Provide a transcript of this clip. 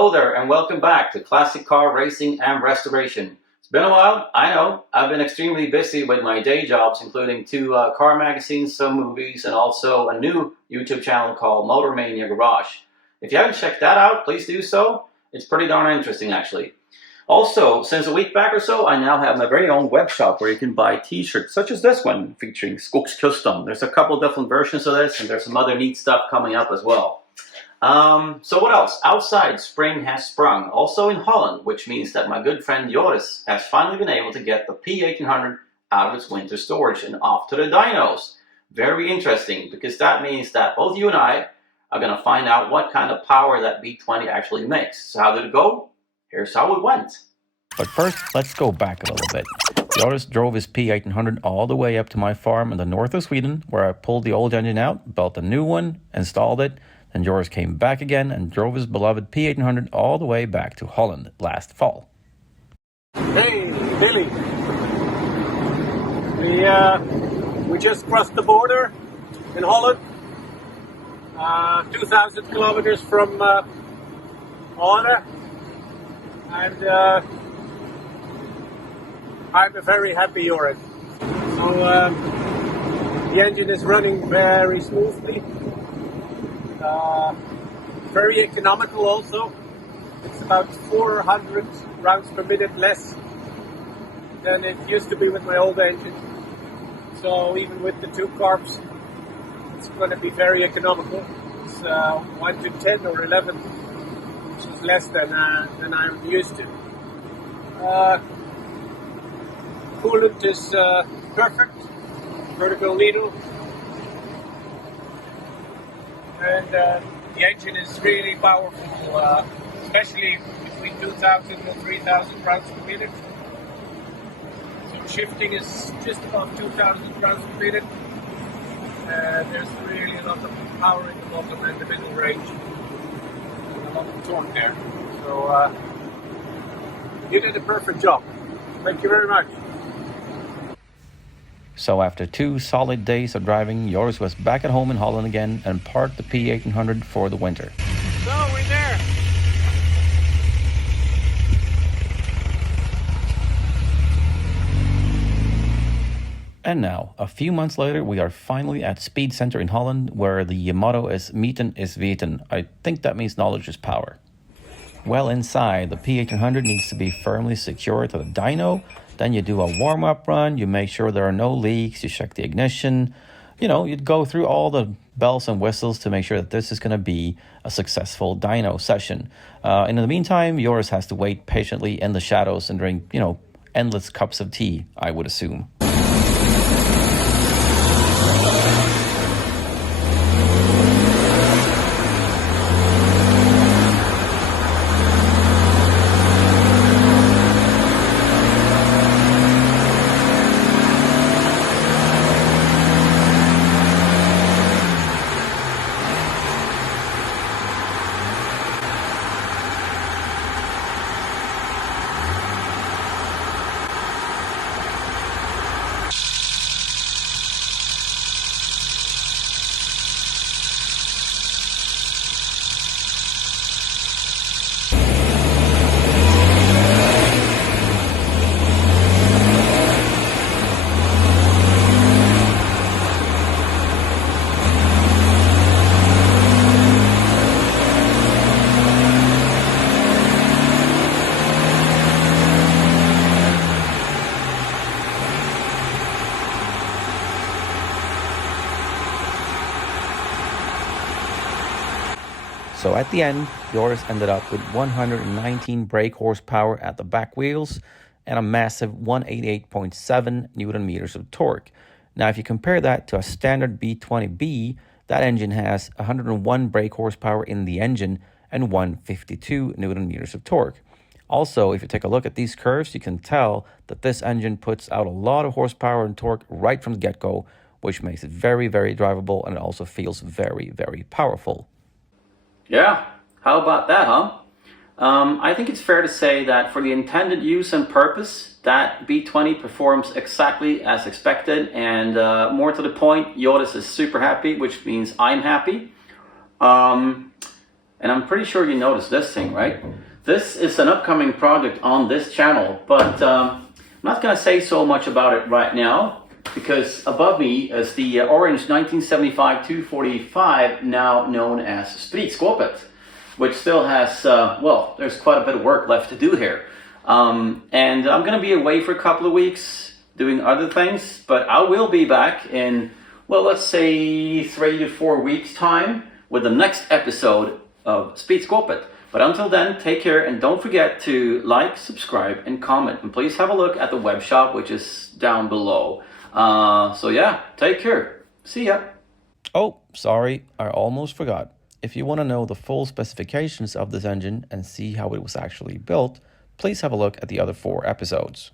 Hello there and welcome back to Classic Car Racing and Restoration. It's been a while, I know. I've been extremely busy with my day jobs, including two car magazines, some movies, and also a new YouTube channel called Motor Mania Garage. If you haven't checked that out, please do so. It's pretty darn interesting, actually. Also, since a week back or so, I now have my very own web shop where you can buy t-shirts such as this one featuring Skogs Custom. There's a couple different versions of this, and there's some other neat stuff coming up as well. So what else? Outside, spring has sprung, also in Holland, which means that my good friend Joris has finally been able to get the P1800 out of its winter storage and off to the dynos. Very interesting, because that means that both you and I are going to find out what kind of power that B20 actually makes. So how did it go? Here's how it went. But first, let's go back a little bit. Joris drove his P1800 all the way up to my farm in the north of Sweden, where I pulled the old engine out, built a new one, installed it, and Joris came back again and drove his beloved P1800 all the way back to Holland last fall. Hey, Billy. We just crossed the border in Holland. 2,000 kilometers from Arnhem. And I'm a very happy Joris. So the engine is running very smoothly. Very economical also. It's about 400 rounds per minute less than it used to be with my old engine. So even with the two carbs, it's going to be very economical. It's 1 to 10 or 11, which is less than I'm used to. Coolant is perfect, vertical needle. And the engine is really powerful, especially between 2,000 and 3,000 rounds per minute. So shifting is just above 2,000 rounds per minute. There's really a lot of power in the bottom and the middle range. And a lot of torque there. So you did a perfect job. Thank you very much. So after 2 solid days of driving, Joris was back at home in Holland again and parked the P1800 for the winter. So we're there. And now, a few months later, we are finally at Speed Center in Holland, where the motto is Meten is weten. I think that means knowledge is power. Well, inside, the P1800 needs to be firmly secured to the dyno. Then you do a warm-up run, you make sure there are no leaks, you check the ignition. You know, you'd go through all the bells and whistles to make sure that this is going to be a successful dyno session. And in the meantime, Joris has to wait patiently in the shadows and drink, endless cups of tea, I would assume. So at the end, Joris ended up with 119 brake horsepower at the back wheels and a massive 188.7 Newton meters of torque. Now, if you compare that to a standard B20 B, that engine has 101 brake horsepower in the engine and 152 Newton meters of torque. Also, if you take a look at these curves, you can tell that this engine puts out a lot of horsepower and torque right from the get-go, which makes it very, very drivable, and it also feels very, very powerful. Yeah, how about that, huh? I think it's fair to say that for the intended use and purpose, that B20 performs exactly as expected, and more to the point, Joris is super happy, which means I'm happy. And I'm pretty sure you noticed this thing, right? This is an upcoming project on this channel, but I'm not going to say so much about it right now, because above me is the orange 1975 245, now known as Spritskåpet, which still has, well, there's quite a bit of work left to do here. And I'm going to be away for a couple of weeks doing other things, but I will be back in, well, let's say 3 to 4 weeks time with the next episode of Spritskåpet. But until then, take care, and don't forget to like, subscribe, and comment. And please have a look at the web shop, which is down below. So yeah, take care. See ya. Oh, sorry, I almost forgot. If you want to know the full specifications of this engine and see how it was actually built, please have a look at the other 4 episodes.